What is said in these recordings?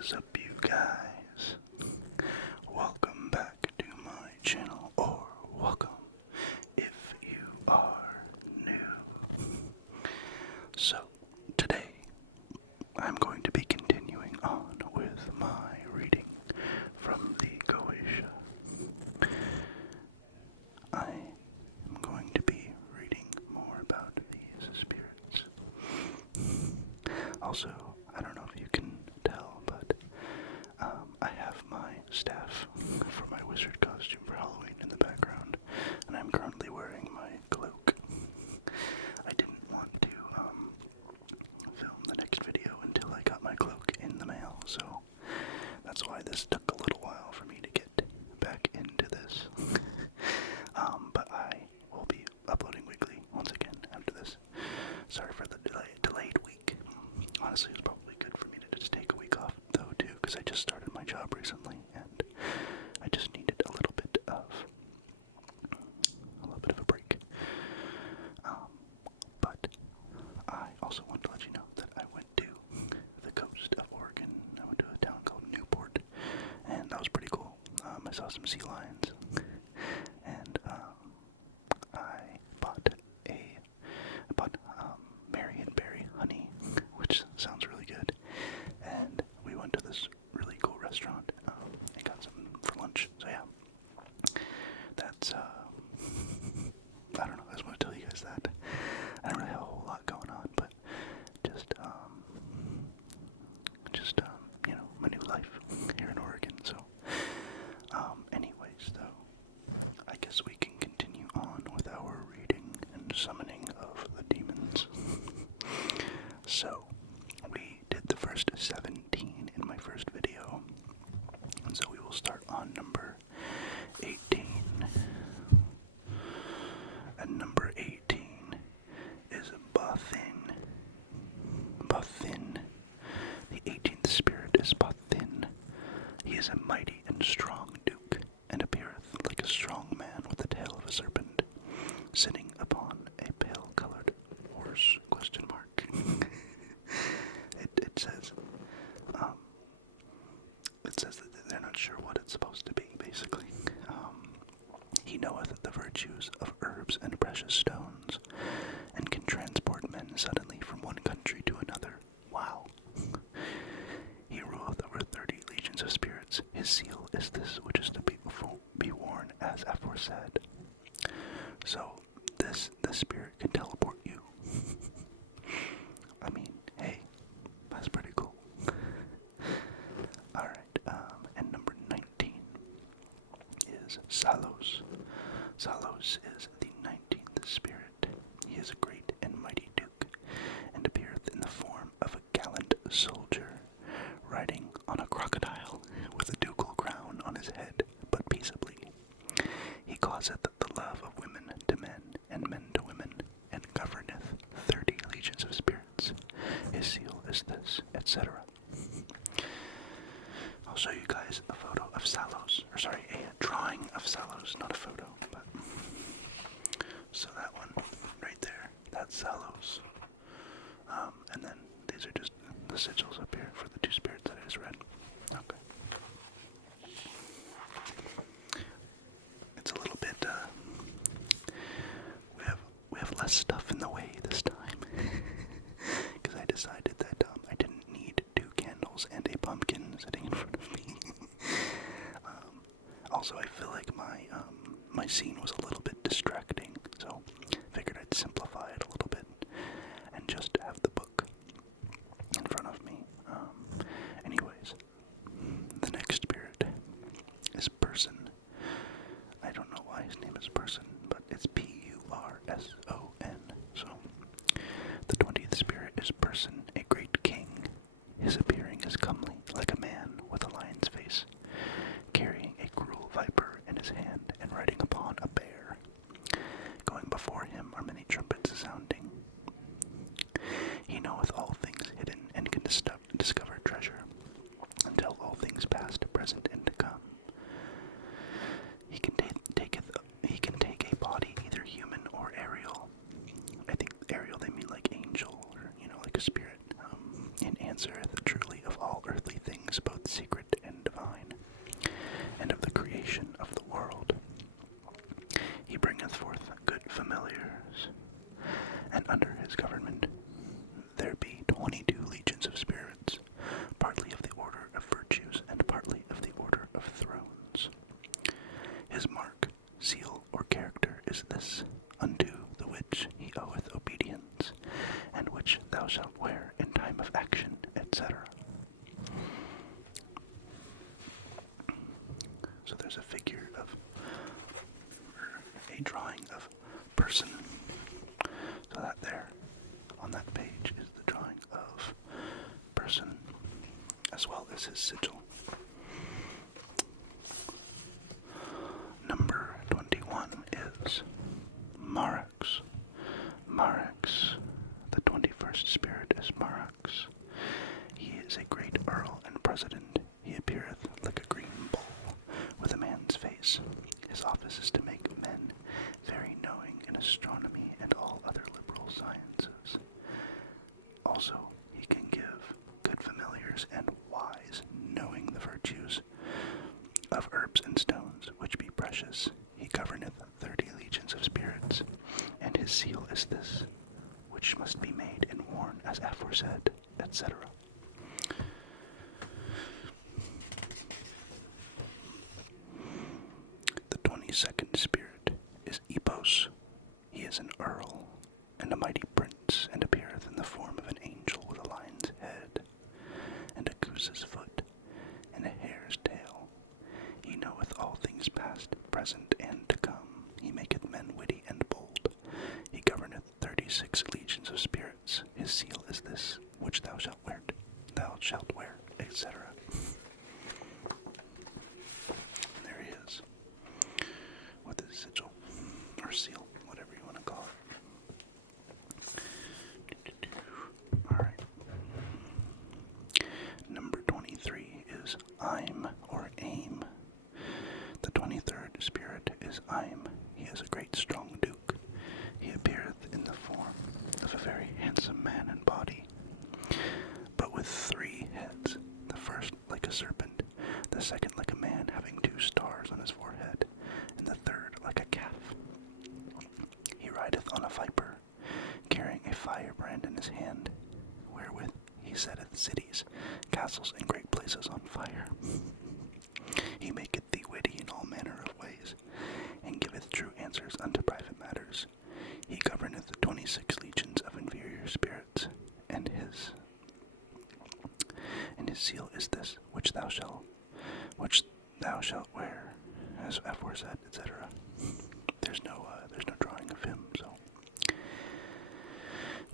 is up, you guys? Welcome back to my channel, or welcome if you are new. So, today, I'm going to be continuing on with my reading from the Goetia. I am going to be reading more about these spirits. Also, I don't know if you can tell, but I have my staff for my wizard costume for Halloween in the background, and I'm currently wearing my cloak. I didn't want to film the next video until I got my cloak in the mail, so that's why this took a little while for me to get back into this. But I will be uploading weekly once again after this. Sorry for the delayed week. Honestly, it's probably good for me to just take a week off, though, too, because I just started my job recently, and I just needed a little bit of a break. But I also want to let you know that I went to the coast of Oregon. I went to a town called Newport, and that was pretty cool. I saw some sea lions, and I bought Mary and Berry honey, which sounds really good, and we went to this really cool restaurant and got some for lunch. So yeah, that's I don't know, I just want to tell you guys that. I don't really have a whole lot going on, but just you know, my new life here in Oregon. So anyways, though, I guess we can continue on with our reading and summoning of the demons. So, we did the first 17 in my first video, and so we will start on number 18. And number 18 is Bothin. Bothin. The 18th spirit is Bothin. He is a mighty and strong duke, and appeareth like a strong man with the tail of a serpent, sitting upon a pale-colored horse, ? It says that they're not sure what it's supposed to be, basically. He knoweth the virtues of herbs and precious stones, and can transport men suddenly from one country to another. Wow. He ruleth over 30 legions of spirits. His seal is this which is to be worn as aforesaid. So, this spirit can teleport you. I mean, hey, that's pretty cool. Alright, and number 19 is Salos. Salos is the 19th spirit. He is a great and mighty duke, and appeareth in the form of a gallant soldier, riding on a crocodile, with a ducal crown on his head, but peaceably. He causeth the love of women to men, and men to women, and governeth 30 legions of spirits. His seal is this, etc. I'll show you guys a photo of Salos, or sorry, a drawing of Salos, not a photo, but so that one right there, that's Salos. And then these are just the sigils up here for the two spirits that I just read. Okay. It's a little bit, we have less stuff in the way this time, because I decided that I didn't need 2 candles and a pumpkin sitting in front of me. Also, I feel like my scene was a little bit distracting, so figured I'd simplify it a little bit and just have the book in front of me. Anyways, the next spirit is Person. I don't know why his name is Person, but it's P-U-R-S-O-N. So, the 20th spirit is Person, a great king. His appearing is comely, like a man with a lion's face, carrying a cruel viper in his hand, and riding upon a bear. Going before him are many trumpets sounding. He knoweth all things hidden, and can discover treasure, and tell all things past, present, and to come. He can take a body, either human or aerial. I think aerial they mean like angel, or like a spirit, in answereth truly of all earthly things, both secret and divine, and of the creation of the world. He bringeth forth good familiars, and under his government there be 22 legions of spirits, partly of the order of virtues, and partly of the order of thrones. His mark, seal, or character is this, unto the which he oweth obedience, and which thou shalt wear in time of action, etc. So there's a figure of, or a drawing of person. So that there, on that page, is the drawing of person, as well as his sigil. Number 21 is Marax. Marax, the 21st spirit is Marax. He is a great earl and president. He appeareth like a green bull, with a man's face. His office is to make men very knowing in astronomy and all other liberal sciences. Also, he can give good familiars and wise, knowing the virtues of herbs and stones, which be precious. He governeth 30 legions of spirits, and his seal is this, which must be made and worn as aforesaid, etc. The 22nd spirit is Epos. He is an earl and a mighty prince, and appeareth in the form of an angel with a lion's head, and a goose's foot, and a hare's tail. He knoweth all things past, present, and to come. He maketh men witty and bold. He governeth 36 legions of spirits. His seal is this, which thou shalt wear, etc. And there he is, with his sigil, or seal, whatever you want to call it. Alright. Number 23 is I'm, or Aim. The 23rd spirit is I'm. He is a great strong duke. He appeareth in the form of a very handsome man in body, but with 3 heads, the first like a serpent, the second like a man having 2 stars on his forehead, and the third like a calf. He rideth on a viper, carrying a firebrand in his hand, wherewith he setteth cities, castles, and great places on fire. He maketh thee witty in all manner of ways, and giveth true answers unto private matters. He governeth 26 legions of inferior spirits, and his seal is this, which thou shalt wear, as aforesaid, etc. There's no drawing of him, so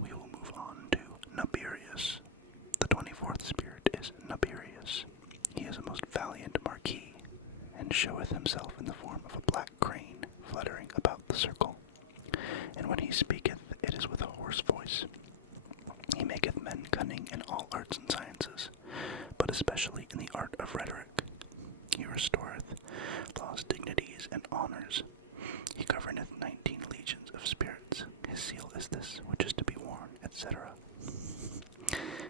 we will move on to Naberius. The 24th spirit is Naberius. He is a most valiant marquis, and showeth himself in the form of a black crane fluttering about the circle. And when he speaketh, it is with a hoarse voice. He maketh men cunning in all arts and sciences, but especially in the art of rhetoric. He restoreth lost dignities and honors. He governeth 19 legions of spirits. His seal is this, which is to be worn, etc.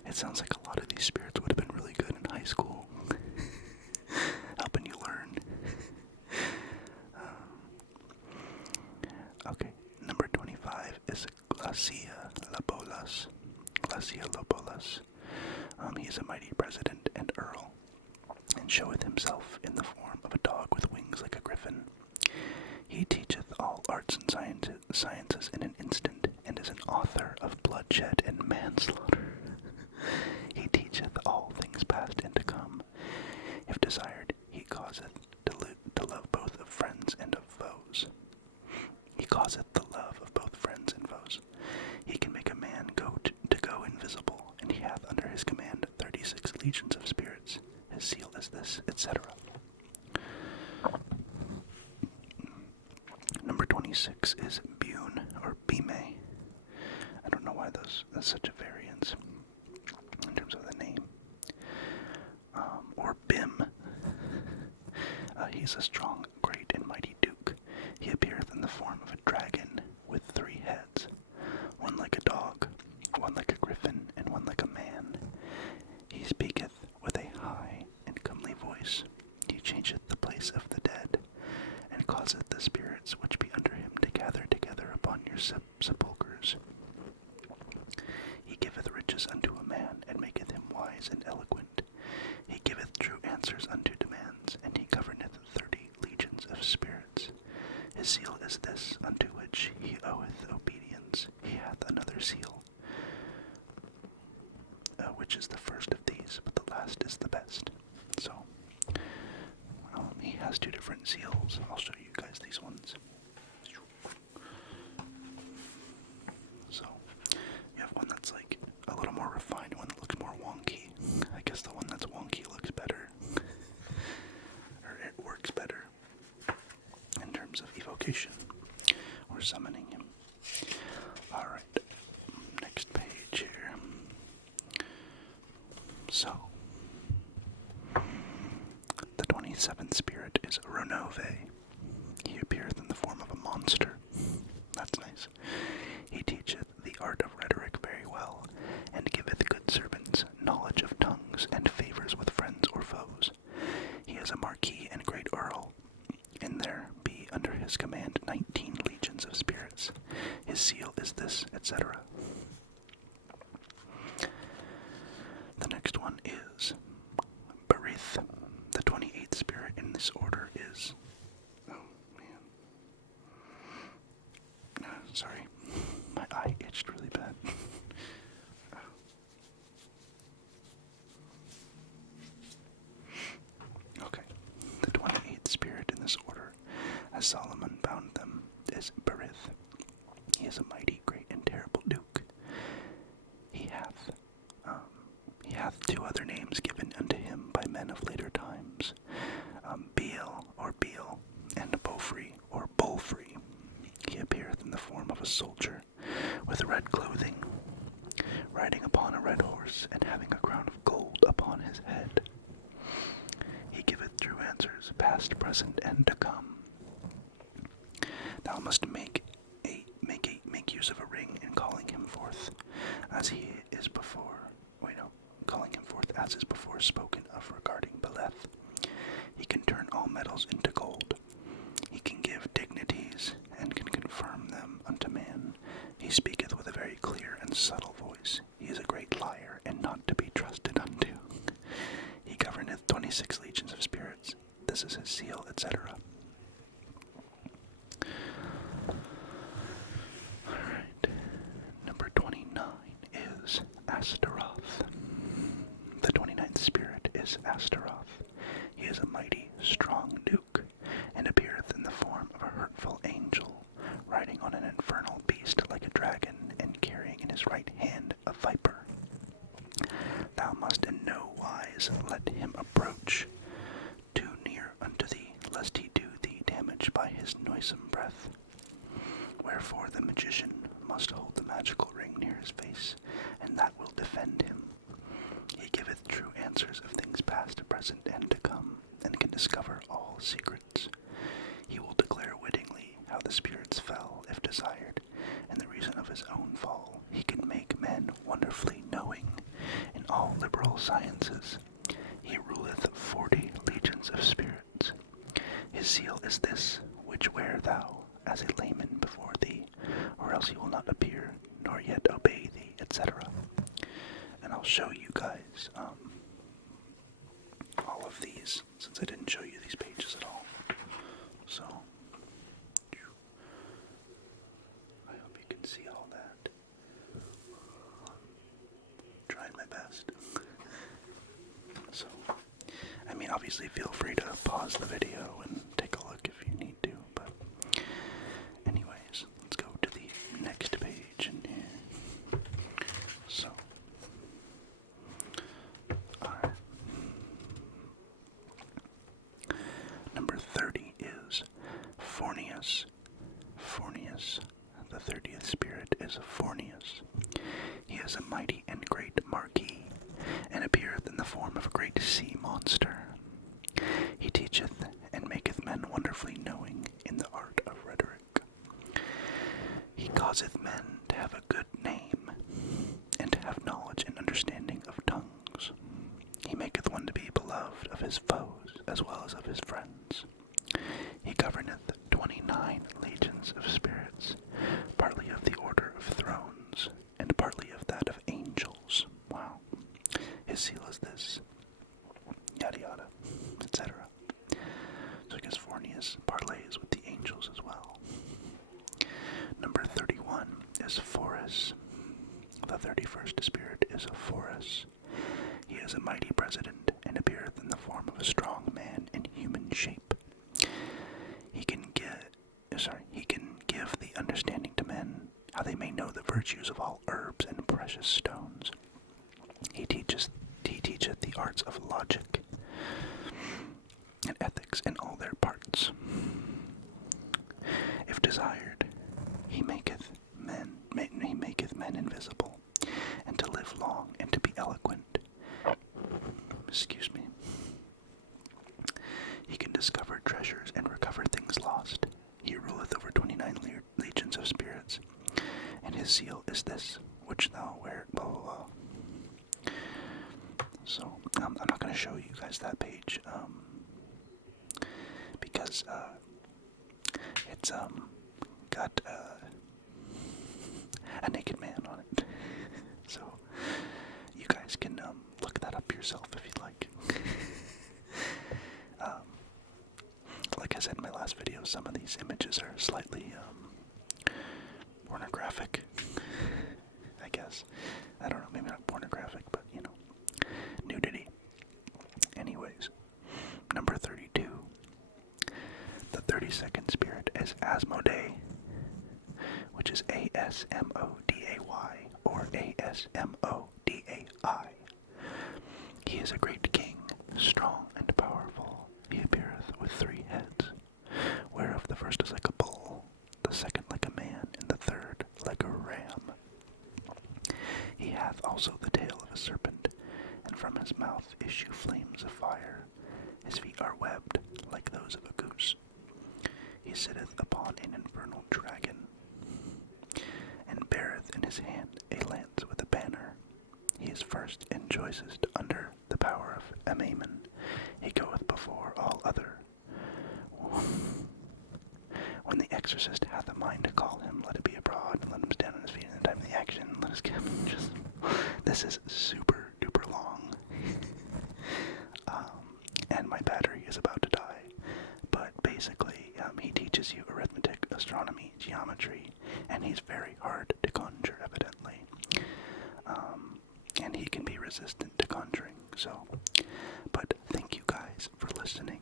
It sounds like a lot of these spirits would have been really good in high school, helping you learn. Okay, number 25 is Goetia Labolas. Goetia Labolas. He is a mighty president and earl, and showeth himself in the form of a dog with wings like a griffin. He teacheth all arts and sciences in an instant, and is an author of bloodshed and manslaughter. He teacheth all things past and to come. If desired, he causeth to love both of friends and of foes. He causeth the love of both friends and foes. He can make a man go invisible, and he hath under his command 36 legions of spirits. His seal is this, etc. Number 26 is Bune, or Bime. I don't know why that's such a variance in terms of the name. Or Bim. He is a strong, great, and mighty duke. He appeareth in the form of a dragon with 3 heads, one like a dog, one like a griffin, and one like a man. His seal is this, unto which he oweth obedience. He hath another seal, which is the first of these, but the last is the best. So, he has two different seals. I'll show you guys these ones. So, you have one that's like a little more refined, one that looks more wonky. I guess the one that's wonky looks better. Or it works better in terms of evocation or summoning him. Alright, next page here. So, the 27th spirit is Renove. He appeareth in the form of a monster. That's nice. He teacheth the art of rhetoric very well, and giveth good servants knowledge of tongues, and favors with friends or foes. He is a marquis and great earl, and there be under his command 19 legions of spirits. His seal is this, etc. The next one is Berith. The 28th spirit in this order is... Oh, man. Sorry. My eye itched really bad. Okay. The 28th spirit in this order, as Solomon bound them, is Berith. He is a mighty, great, and terrible duke. He hath two other names given unto him by men of later times, Beel or Beel, and Beaufrey or Bulfrey. He appeareth in the form of a soldier, with red clothing, riding upon a red horse, and having a crown of gold upon his head. He giveth true answers, past, present, and to come. Thou must make use of a ring in calling him forth, as he is before. Calling him forth as is before spoken of regarding Beleth. He can turn all metals into gold. He can give dignities, and can confirm them unto man. He speaketh with a very clear and subtle voice. He is a great liar, and not to be trusted unto. He governeth 26 legions of spirits. This is his seal, etc. Alright. Number 29 is Astaroth. The 29th spirit is Astaroth. He is a mighty, strong duke, and appeareth in the form of a hurtful angel, riding on an infernal beast like a dragon, and carrying in his right hand a viper. Thou must in no wise let him approach too near unto thee, lest he do thee damage by his noisome breath. Wherefore the magician must hold the magical ring near his face, and that will defend him. He giveth true answers of things past, present, and to come, and can discover all secrets. He will declare wittingly how the spirits fell, if desired, and the reason of his own fall. He can make men wonderfully knowing in all liberal sciences. He ruleth 40 legions of spirits. His seal is this, which wear thou as a layman before thee, or else he will not appear, nor yet obey thee, etc. And I'll show you guys all of these, since I didn't show you these pages at all. So, I hope you can see all that. Trying my best. So, I mean, obviously feel free to pause the video and take a look if you need to, but anyways, let's go to the next page in here. So, alright. Number 30 is Fornius. Fornius. The 30th spirit is Fornius. He is a mighty and great marquis, and appeareth in the form of a great sea monster. He teacheth and maketh men wonderfully knowing in the art of rhetoric. He causeth men to have a good name, and to have knowledge and understanding of tongues. He maketh one to be beloved of his foes, as well as of his friends. He governeth 29 legions of spirits, partly of the order of thrones, and partly of that of angels. Wow. His seal is this, yada yada, etc. So I guess Fornius parlays with the angels as well. is Forus. The 31st spirit is Forus. He is a mighty president and appeareth in the form of a strong man in human shape. He can give the understanding to men, how they may know the virtues of all herbs and precious stones. He teacheth the arts of logic and ethics in all their parts. If desired, he maketh men invisible, and to live long and to be eloquent. Excuse me. He can discover treasures and recover things lost. He ruleth over 29 legions of spirits, and his seal is this, which thou wearest. Blah, blah, blah. So, I'm not going to show you guys that page, because, it's, got, a naked man on it. So, you guys can, look that up yourself if you'd like. Like I said in my last video, some of these images are slightly, pornographic, I guess. I don't know, maybe not pornographic, but, you know, nudity. Anyways, number 32. The 32nd spirit is Asmodee, which is A-S-M-O-D-A-Y, or A-S-M-O-D-A-I. He is a great king, strong and powerful. He appeareth with 3 heads, whereof the first is like a bull, the second like a man, and the third like a ram. He hath also the tail of a serpent, and from his mouth issue flames of fire. His feet are webbed like those of a goose. He sitteth upon an infernal dragon, and beareth in his hand a lance with a banner. He is first and choicest under the power of Amamen. He goeth before all other. When the exorcist hath a mind to call him, let it be abroad, and let him stand on his feet in the time of the action. Let us give him just... This is super duper long. And my battery is about to die. But basically, he teaches you arithmetic, astronomy, geometry, and he's very hard to conjure, evidently. And he can be resistant to conjuring, so. But thank you guys for listening.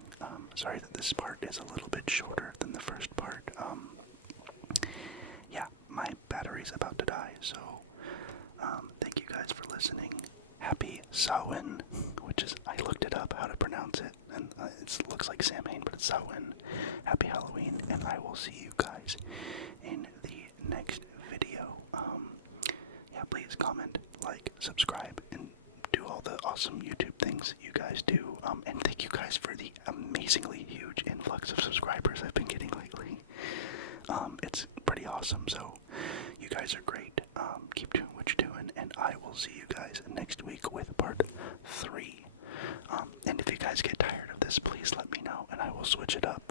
Sorry that this part is a little bit shorter than the first part. Yeah, my battery's about to die, so thank you guys for listening. Happy Samhain, which is, I looked it up how to pronounce it, and it looks like Samhain, but it's Samhain. Happy Halloween, and I will see you guys in the next video. Yeah, please comment, like, subscribe, and do all the awesome YouTube things you guys do. And thank you guys for the amazingly huge influx of subscribers I've been getting lately. It's pretty awesome, so you guys are great. Keep doing what you're doing, and I will see you guys next week with part 3. And if you guys get tired of this, please let me know, and I will switch it up.